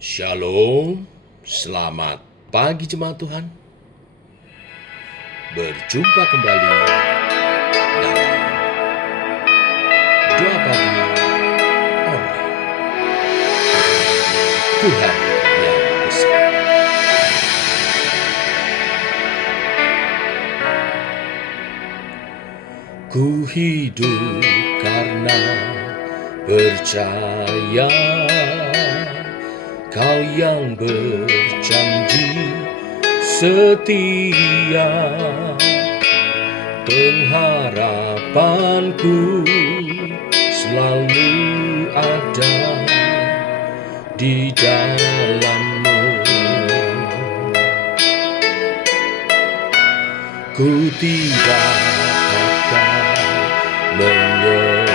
Shalom, selamat pagi jemaat Tuhan. Berjumpa kembali dalam doa pagi online. Tuhan yang besar. Ku hidup karena percaya, Kau yang berjanji setia. Pengharapanku selalu ada di dalam-Mu. Ku tidak akan menyerah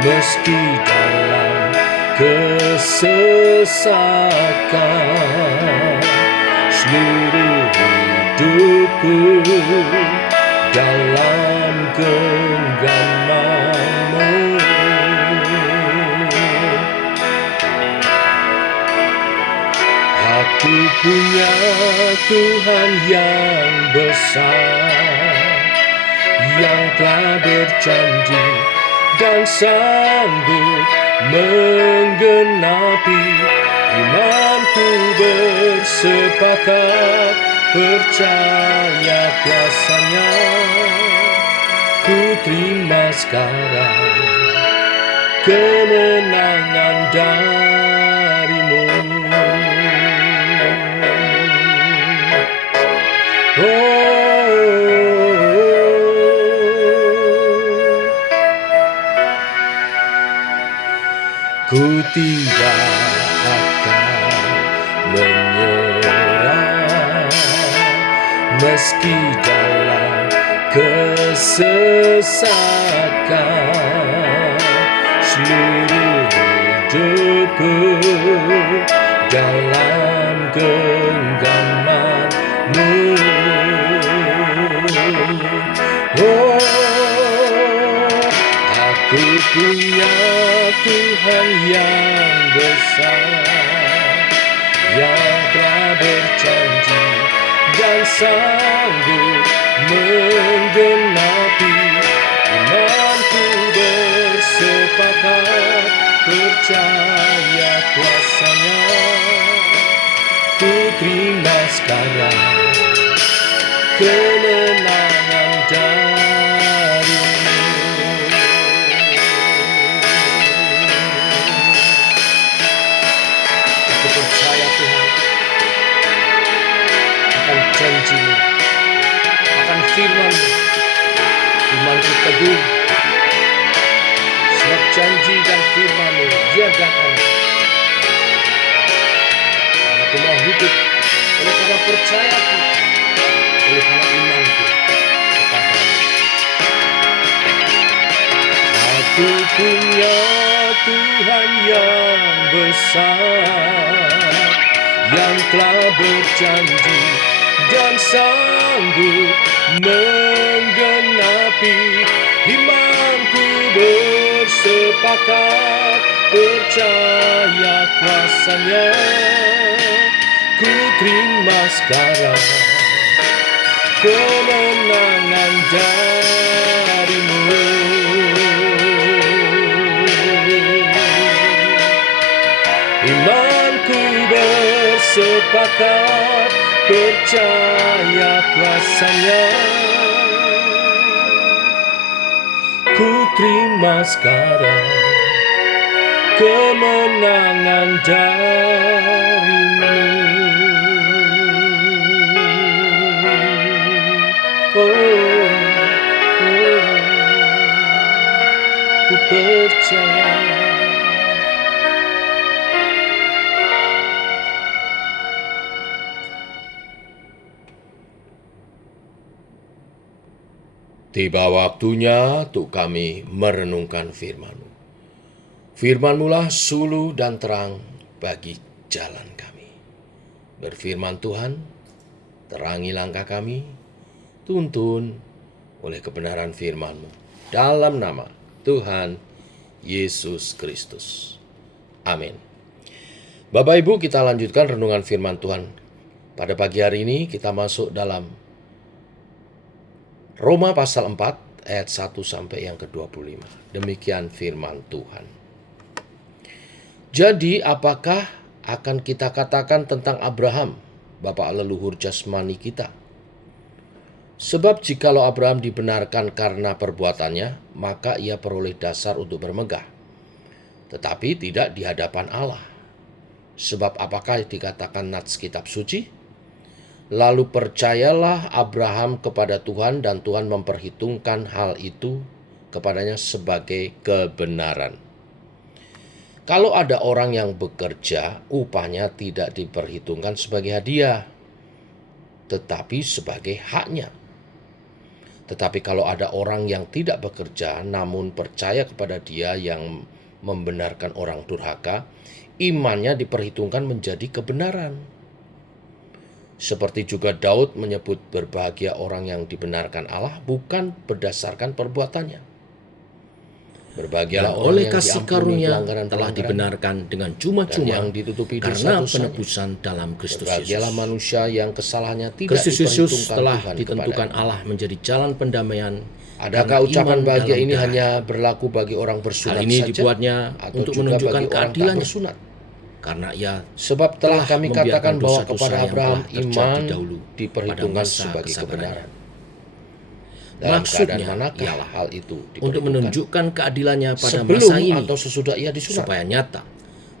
meski dalam kesesakan. Seluruh hidupku dalam genggaman-Mu. Aku punya Tuhan yang besar, yang telah berjanji dan sanggup menggenapi. Imanku bersepakat percaya kuasa-Nya. Ku terima sekarang kemenangan dari-Mu. Ku tidak akan menyerah meski dalam kesesakan. Seluruh hidupku dalam genggaman-Mu. Aku punya Tuhan yang besar, yang telah berjanji dan sanggup menggenapi. Imanku bersepakat percaya kuasa-Nya. Ku terima sekarang kemenangan dari-Mu. Aku percaya Tuhan akan janji-Mu, akan firman-Mu. Imanku teguh, sebab janji dan firman-Mu diadakan. Aku mau hidup oleh karena percayaku, oleh karena imanku kepada-Mu. Aku punya Tuhan yang besar, yang telah berjanji dan sanggup menggenapi. Imanku bersepakat percaya kuasa-Nya. Ku terima sekarang kemenangan dari-Mu. Imanku bersepakat percaya kuasa-Nya. Ku terima sekarang kemenangan dari-Mu. Ku percaya. Tiba waktunya untuk kami merenungkan firman-Mu. Firman-Mu lah suluh dan terang bagi jalan kami. Berfirman Tuhan, terangi langkah kami, tuntun oleh kebenaran firman-Mu. Dalam nama Tuhan Yesus Kristus. Amin. Bapak Ibu, kita lanjutkan renungan firman Tuhan. Pada pagi hari ini kita masuk dalam Roma pasal 4 ayat 1 sampai yang ke-25. Demikian firman Tuhan. Jadi apakah akan kita katakan tentang Abraham, bapa leluhur jasmani kita? Sebab jikalau Abraham dibenarkan karena perbuatannya, maka ia peroleh dasar untuk bermegah, tetapi tidak di hadapan Allah. Sebab apakah dikatakan nats kitab suci? Lalu percayalah Abraham kepada Tuhan dan Tuhan memperhitungkan hal itu kepadanya sebagai kebenaran. Kalau ada orang yang bekerja, upahnya tidak diperhitungkan sebagai hadiah, tetapi sebagai haknya. Tetapi kalau ada orang yang tidak bekerja, namun percaya kepada Dia yang membenarkan orang durhaka, imannya diperhitungkan menjadi kebenaran. Seperti juga Daud menyebut berbahagia orang yang dibenarkan Allah bukan berdasarkan perbuatannya. Berbahagialah orang oleh yang kasih diampuni karunia pelanggaran telah dibenarkan dengan dan cuma-cuma yang ditutupi karena dosa-dosanya. penebusan dalam Kristus Berbahagialah Yesus. manusia yang kesalahannya tidak Kristus Yesus diperhitungkan telah Tuhan ditentukan kepadanya. Allah menjadi jalan pendamaian. Adakah karena ucapan iman bahagia dalam ini darah. hanya berlaku bagi orang Hal bersunat ini saja, dibuatnya atau untuk juga menunjukkan bagi orang tak keadilannya, bersunat? karena ia Sebab telah kami membiarkan katakan bahwa dosa-dosa kepada yang Abraham telah terjadi iman dahulu diperhitungkan pada masa sebagai kesabarannya. kebenaran. Dalam Maksudnya keadaan manakah ialah hal itu untuk diperhitungkan? menunjukkan keadilannya pada Sebelum masa ini, atau sesudah ia disunat? supaya nyata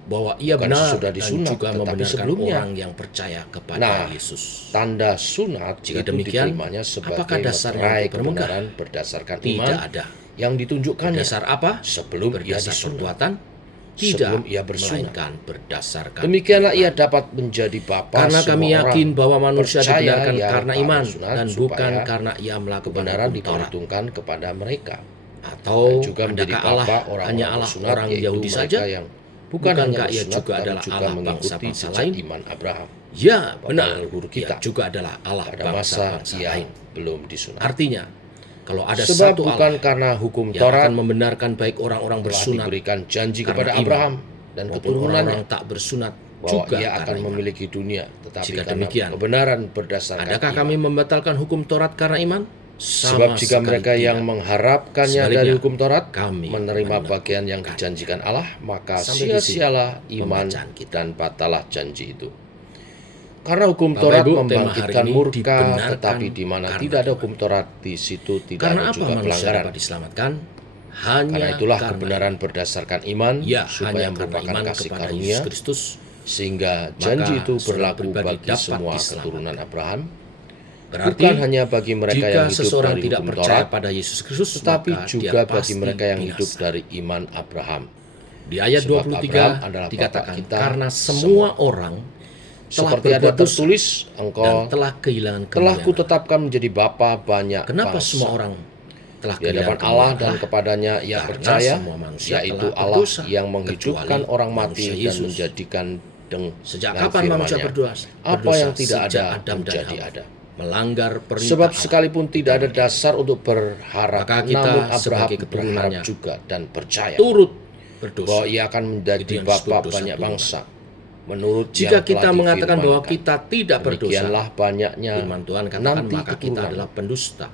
bahwa ia Bukan benar sesudah dan disunat, juga tetapi membenarkan sebelumnya. orang yang percaya kepada Nah, Yesus. tanda sunat Jika itu demikian, diterimanya sebagai apakah dasarnya meraih untuk bermegah? kebenaran berdasarkan iman Tidak ada. yang ditunjukkannya Dasar apa? sebelum ia Berdasar disunat. perbuatan? Tidak, Sebelum ia bersunat. melainkan berdasarkan Demikianlah ia iman. dapat menjadi bapa Karena semua kami yakin orang. bahwa manusia Percaya dibenarkan ia karena para iman sunat dan supaya bukan karena ia melakukan kebenaran hukum Taurat. diperhitungkan kepada mereka. Atau Dan juga menjadi adakah Allah bapa hanya orang-orang Allah bersunat, orang yaitu Yahudi mereka saja? yang bukan hanya Bukankah ia bersunat, juga tapi adalah juga Allah mengikuti bangsa-bangsa jejak lain? iman Abraham Ya, bapa benar. leluhur Ia kita juga adalah Allah pada masa bangsa-bangsa yang lain. belum disunat. Artinya, kalau ada Sebab satu bukan Allah karena hukum yang Taurat akan membenarkan baik orang-orang telah bersunat diberikan janji karena kepada iman, Abraham dan maupun keturunannya orang-orang tak bersunat bahwa juga ia akan karena iman. memiliki dunia, tetapi Jika karena demikian, kebenaran berdasarkan Adakah iman. kami membatalkan hukum Taurat karena iman? Sebab Sama jika sekali mereka yang tidak. mengharapkannya Sebaliknya, dari hukum Taurat kami menerima menemukan. bagian yang dijanjikan Allah, maka Sampai di sini sia-sialah iman pembacaan kita. dan batalah janji itu. Karena hukum Bapak, Taurat Ibu, tema membangkitkan hari ini murka, dibenarkan tetapi di mana karena tidak ada iman. hukum Taurat, di situ tidak Karena ada apa juga manusia pelanggaran. dapat diselamatkan? Hanya Karena itulah karena kebenaran berdasarkan iman, Ya, supaya hanya karena merupakan iman kasih kepada karunia, Yesus Kristus, sehingga janji maka itu seorang berlaku pribadi bagi dapat semua diselamatkan. keturunan Abraham, berarti bukan hanya bagi mereka jika yang hidup seseorang dari tidak hukum percaya Taurat, pada Yesus Kristus, tetapi maka juga dia bagi pasti mereka yang hidup binasa. dari iman Abraham. Di ayat Sebab 23 Abraham adalah dikatakan, bapak kita karena semua orang telah Seperti ada berbuat dosa tertulis, dan engkau telah kehilangan telah kemuliaan. kutetapkan menjadi bapa banyak Kenapa bangsa semua orang telah di hadapan kehilangan Allah kemuliaan dan Allah? kepadanya ia Karena percaya, semua manusia yaitu telah Allah berdosa, yang menghidupkan kecuali orang mati manusia dan Yesus. menjadikan Sejak dengan kapan manusia firman-Nya, berdosa? apa yang tidak Sejak ada Adam dan menjadi Hawa. ada. Melanggar perintah Sebab Allah. sekalipun tidak ada dasar untuk berharap, Maka kita namun Abraham sebagai berharap keturunannya juga dan percaya turut berdosa. bahwa ia akan menjadi Itu yang bapa disebut dosa banyak turunan. bangsa. Menurut Jika yang kita telah mengatakan bahwa difirmankan, kita tidak berdosa, demikianlah banyaknya firman Tuhan katakan nanti maka kita keturunan. adalah pendusta.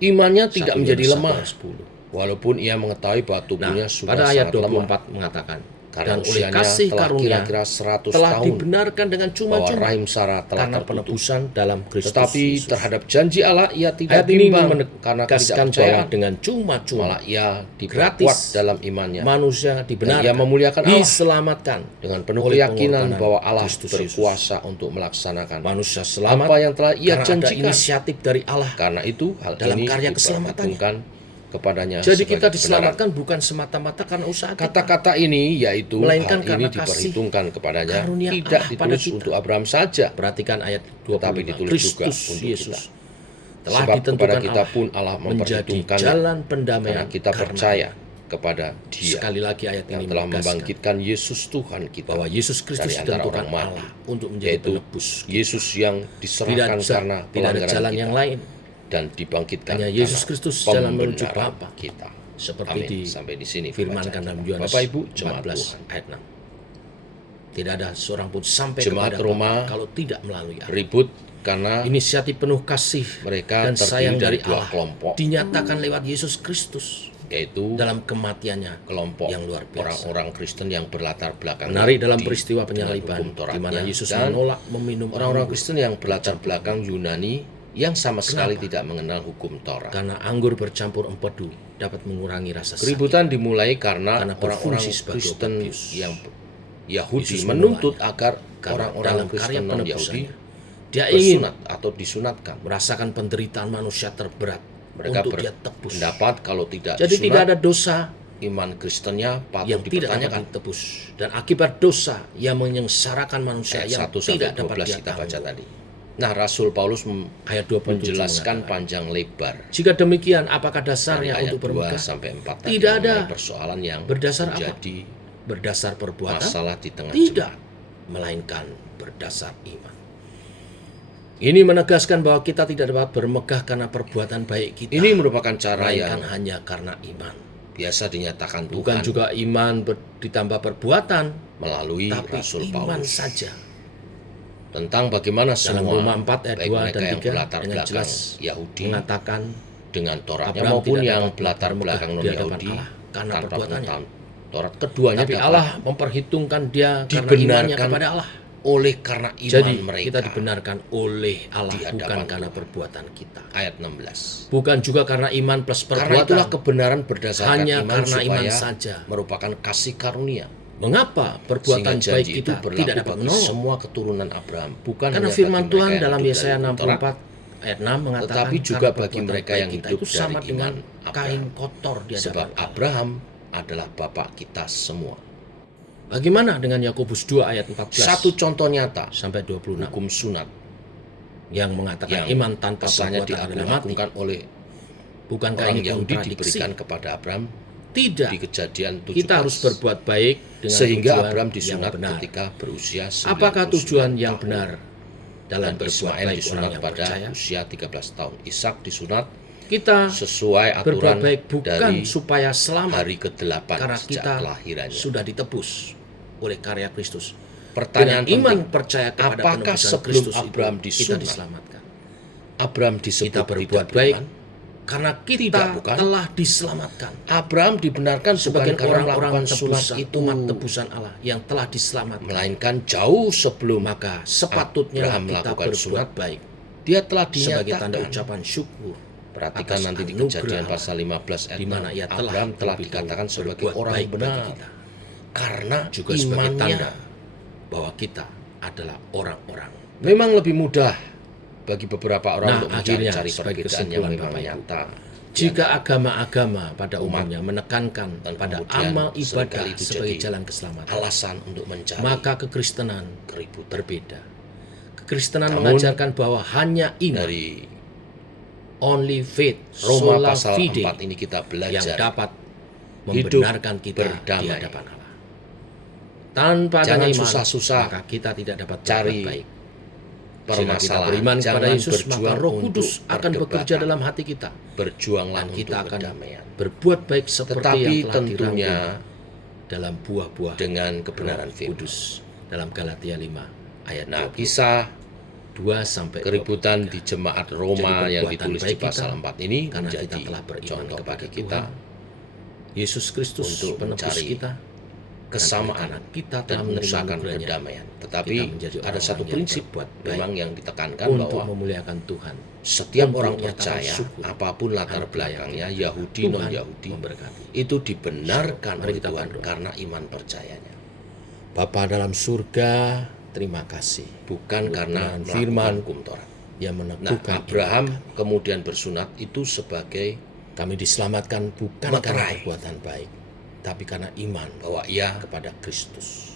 Imannya tidak 1 menjadi Yohanes 1 lemah, ayat 10. walaupun ia mengetahui bahwa Nah, tubuhnya sudah pada ayat sangat lemah, 24 mengatakan, karena dan oleh usianya kasih telah karunia kira-kira 100 telah tahun, dibenarkan dengan bahwa cuma-cuma rahim Sarah telah karena tertutup. penebusan dalam Kristus Tetapi Yesus. terhadap janji Allah ia tidak Ayat ini bimbang karena menegaskan bahwa ketidakpercayaan. dengan cuma-cuma Malah ia gratis diperkuat dalam imannya manusia dan ia dibenarkan, memuliakan Allah diselamatkan dengan penuh oleh keyakinan pengorbanan bahwa Allah Kristus berkuasa untuk melaksanakan manusia selamat apa yang telah ia karena ada janjikan. inisiatif dari Allah. Karena itu hal dalam ini karya keselamatannya. diperhitungkan kepadanya Jadi sebagai kita kebenaran. diselamatkan bukan semata-mata karena usaha kita. Kata-kata ini yaitu Melainkan hal ini karena kasih diperhitungkan kepadanya karunia tidak Allah pada ditulis kita. untuk Abraham saja, Perhatikan ayat 25. tetapi ditulis juga Kristus untuk Yesus kita. telah Sebab ditentukan kepada kita Allah pun Allah menjadi memperhitungkannya jalan pendamaian karena kita karena percaya kepada Dia sekali lagi ayat yang ini telah menegaskan membangkitkan Yesus Tuhan kita bahwa Yesus Kristus dari antara ditentukan orang mati, Allah untuk menjadi yaitu penebus. Yesus yang diserahkan karena Tidak ada pelanggaran jalan kita yang lain dan dibangkitkan hanya Yesus karena Kristus jalan menuju pembenaran Bapa. kita. Seperti Amin. Sampai di sini difirmankan pembacaan dalam kita. Yohanes Bapak Ibu, jemaat 14 Tuhan. ayat 6. Tidak ada seorang pun sampai Jemaat kepada Roma Bapa kalau tidak melalui Allah. ribut karena Inisiatif penuh kasih mereka dan terdiri sayang dari dari dua Allah kelompok, dinyatakan lewat Yesus Kristus yaitu dalam kematiannya kelompok yang luar biasa. orang-orang Kristen yang berlatar belakang Menarik dalam Yahudi peristiwa dengan penyaliban hukum Tauratnya, di mana Yesus dan menolak meminum orang-orang anggur Kristen yang berlatar belakang Yunani yang sama sekali tidak mengenal hukum Taurat. karena anggur bercampur empedu dapat mengurangi rasa sakit. Keributan dimulai karena Karena orang-orang berfungsi sebagai Kristen obat bius. yang Yahudi Yesus menuntut agar Karena orang-orang dalam karya Kristen non-Yahudi penebusannya dia ingin bersunat atau disunatkan. merasakan penderitaan manusia terberat Mereka untuk dia tebus. berpendapat kalau tidak Jadi tidak disunat, ada dosa iman Kristennya patut yang tidak dapat dipertanyakan. ditebus, dan akibat dosa yang menyengsarakan manusia Ayat yang 1 sampai tidak dapat 12 dia kita baca tanggung. tadi. Nah, Rasul Paulus Ayat 27 menjelaskan mengatakan, panjang lebar jika demikian apakah dari dasarnya ayat untuk 2 bermegah? sampai 4 tadi Tidak ada. mengenai persoalan yang Berdasar apa? menjadi Berdasar perbuatan? masalah di tengah Tidak, melainkan berdasar iman. Ini menegaskan bahwa kita tidak dapat bermegah karena perbuatan baik kita, Ini merupakan cara melainkan yang hanya karena iman. biasa dinyatakan Bukan Tuhan juga iman ditambah perbuatan, melalui tapi Rasul iman Paulus saja. tentang bagaimana Dalam semua Roma 4 ayat baik 2 mereka dan yang 3 berlatar dengan belakang jelas Yahudi mengatakan dengan Tauratnya Abraham maupun tidak yang dapat berlatar bermegah belakang di hadapan non-Yahudi Allah karena tanpa perbuatannya. pengetahuan Taurat, keduanya Tapi dapat Allah memperhitungkan dia karena imannya dibenarkan kepada Allah. oleh karena iman Jadi mereka. kita dibenarkan oleh Allah, di bukan hadapan karena Tuhan. perbuatan kita. Ayat 16. Bukan juga karena iman plus Karena perbuatan. itulah kebenaran berdasarkan Hanya iman karena supaya iman saja. merupakan kasih karunia. Mengapa Sehingga perbuatan baik janji itu kita berlaku tidak dapat bagi menolong? semua keturunan Abraham, bukan Karena hanya firman bagi Tuhan mereka yang dalam hidup Yesaya dari hukum Taurat, 64 ayat 6 mengatakan tetapi juga karena bagi perbuatan mereka baik yang kita hidup itu sama dari dengan iman kain Abraham. kotor di Sebab hadapan Allah. Abraham adalah bapak kita semua. Bagaimana dengan Yakobus 2 ayat 14 Satu contoh nyata sampai 26 hukum sunat yang mengatakan yang iman tanpa kesannya perbuatan adalah mati. dilakukan oleh Bukankah orang ini Yahudi kontradiksi? diberikan kepada Abraham Tidak. di Kejadian 17. Kita harus berbuat baik dengan sehingga tujuan Abraham yang disunat benar. ketika berusia 99 Apakah tujuan yang tahun. benar dalam Dan berbuat Ismail baik disunat orang yang pada percaya? usia 13 tahun. Ishak disunat Kita sesuai berbuat aturan baik bukan dari supaya selamat, hari ke-8 karena sejak kita kelahirannya. sudah ditebus oleh karya Kristus. Pertanyaan Dengan iman penting, percaya kepada apakah penebusan sebelum Kristus Abraham itu kita disunat, diselamatkan. Abraham disebut Kita berbuat tidak baik beriman? karena kita Tidak, bukan. telah diselamatkan. Abraham dibenarkan Sebagai bukan karena orang-orang melakukan sunat tebusan, itu, umat tebusan Allah yang telah diselamatkan. melainkan jauh sebelum Maka sepatutnya Abraham kita melakukan berbuat sunat, baik dia telah sebagai tanda dinyatakan. ucapan syukur. Perhatikan atas nanti di anugerah Kejadian Allah, pasal 15 ayat di mana 6. ia telah Abraham telah terlebih dikatakan dahulu sebagai berbuat orang baik bagi benar kita. karena Juga sebagai imannya. tanda bahwa kita adalah orang-orang. Memang lebih mudah bagi beberapa orang Nah, untuk akhirnya, mencari sebagai perbedaan yang kesimpulan memang Bapak Ibu, nyata. Jika agama-agama pada Umat umumnya menekankan dan pada kemudian amal seringkali ibadah itu sebagai jadi jalan keselamatan, alasan untuk mencari maka kekristenan keributan berbeda. Kekristenan Namun, mengajarkan bahwa hanya iman, dari only faith, Roma sola pasal fide, 4 ini kita yang belajar dapat hidup membenarkan kita di berdamai. hadapan Allah. Tanpa Jangan adanya iman, susah-susah maka kita tidak dapat cari berbuat baik. Jika kita permasalahan. beriman kepada Jangan Yesus, maka berjuang Roh untuk Kudus akan bekerja perdebatan. dalam hati kita. Berjuanglah Dan untuk kita akan kedamaian. berbuat baik seperti Tetapi yang telah tentunya dirangkum dalam buah-buah dengan kebenaran Roh firman. Kudus dalam Galatia 5 ayat Nah, 20, kisah 2 sampai keributan di jemaat Roma Jadi yang perbuatan ditulis di baik pasal kita, 4 ini karena menjadi kita telah beriman contoh kepada bagi kita Tuhan Yesus Kristus untuk penebus mencari kita, kesamaan karena kita dan telah menerima mengusahakan anugerahnya. perdamaian. Tetapi Kita menjadi ada orang-orang satu yang prinsip berbuat baik memang yang ditekankan untuk bahwa memuliakan Tuhan. setiap untuk orang menyatakan percaya, syukur apapun latar anugerah belakangnya, yang Yahudi Tuhan non-Yahudi, memberkati. itu dibenarkan Mari oleh kita Tuhan berdoa. karena iman percayanya. Bapa dalam surga, terima kasih Bukan karena kebenaran melakukan firman hukum Taurat. yang Nah, meneguhkan Abraham iman kami. kemudian bersunat itu sebagai Kami diselamatkan bukan karena Materai. perbuatan baik, tapi karena iman bahwa ia kepada Kristus.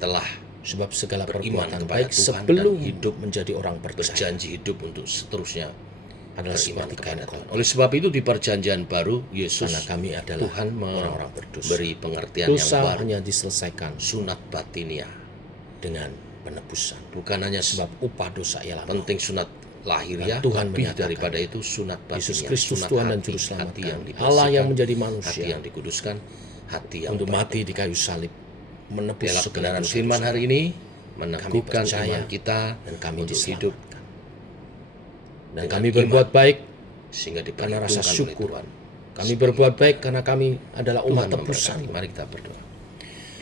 telah Sebab segala beriman perbuatan kepada baik Tuhan sebelum dan hidup menjadi orang percaya berjanji hidup untuk seterusnya adalah beriman seperti kain kepada Tuhan. kotor. Oleh sebab itu di perjanjian baru Yesus Karena kami adalah Tuhan orang-orang berdosa. memberi pengertian yang Dosa baru, hanya diselesaikan sunat batinia. dengan penebusan. Bukan hanya Sebab upah dosa ialah maut. penting sunat lahiriah, Dan Tuhan lebih menyatakan, daripada itu sunat Yesus batinia, Kristus sunat Tuhan dan hati, Juru hati Selamat yang kami. dibersihkan, Allah yang menjadi hati manusia yang dikuduskan, hati yang untuk bertobat. mati di kayu salib, menebus Biarlah segala kebenaran dosa-dosa firman hari ini meneguhkan percaya iman kita dan kami untuk diselamatkan. hidup Dan dengan kami iman, berbuat baik sehingga karena rasa diperhitungkan oleh syukur. Tuhan. Kami berbuat baik karena kami adalah umat Tuhan tebusan, memberkati. Mari kita berdoa.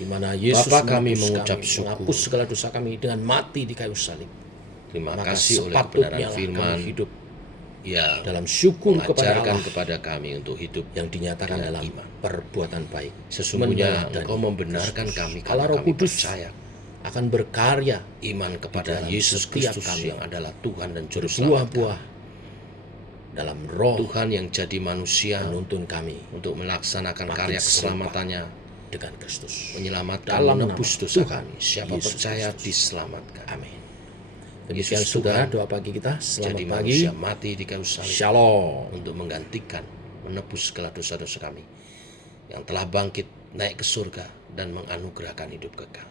di mana Yesus Bapa, kami menebus mengucap kami, syukur. menghapus segala dosa kami dengan mati di kayu salib. Terima Maka kasih oleh sepatutnya kebenaran lah firman kami hidup yang dalam syukur kepada mengajarkan Allah kepada kami untuk hidup yang dinyatakan dengan dalam iman. perbuatan baik. Sesungguhnya Meneladani Engkau membenarkan Kristus. kami Allah karena Roh kami Kudus percaya akan berkarya iman kepada dalam Yesus setiap Kristus kami. yang adalah Tuhan dan Juru Selamat berbuah-buah dalam roh Tuhan yang jadi manusia menuntun kami untuk melaksanakan makin karya serupa keselamatannya, dengan Kristus. menyelamatkan, Dalam menebus nama dosa Tuhan kami. Siapa Yesus percaya Kristus. diselamatkan. Amin. Yesus Demikian saudara, Tuhan doa pagi kita. Selamat jadi pagi. manusia mati di kayu salib Shalom. untuk menggantikan, menebus segala dosa-dosa kami yang telah bangkit naik ke surga dan menganugerahkan hidup kekal.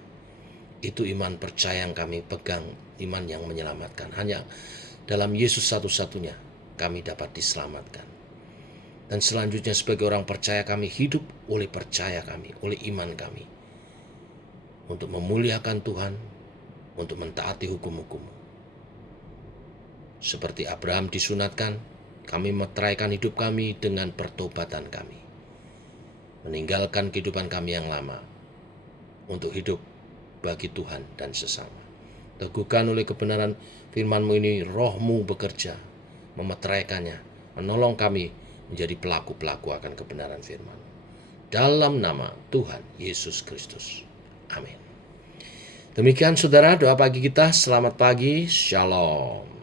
Itu iman percaya yang kami pegang, iman yang menyelamatkan. Hanya dalam Yesus satu-satunya kami dapat diselamatkan. Dan selanjutnya sebagai orang percaya kami hidup oleh percaya kami, oleh iman kami. Untuk memuliakan Tuhan, untuk mentaati hukum-hukum-Mu. Seperti Abraham disunatkan, kami meteraikan hidup kami dengan pertobatan kami. Meninggalkan kehidupan kami yang lama untuk hidup bagi Tuhan dan sesama. Teguhkan oleh kebenaran firman-Mu ini, Roh-Mu bekerja, memeteraikannya, menolong kami menjadi pelaku-pelaku akan kebenaran firman. Dalam nama Tuhan Yesus Kristus. Amin. Demikian saudara, doa pagi kita. Selamat pagi. Shalom.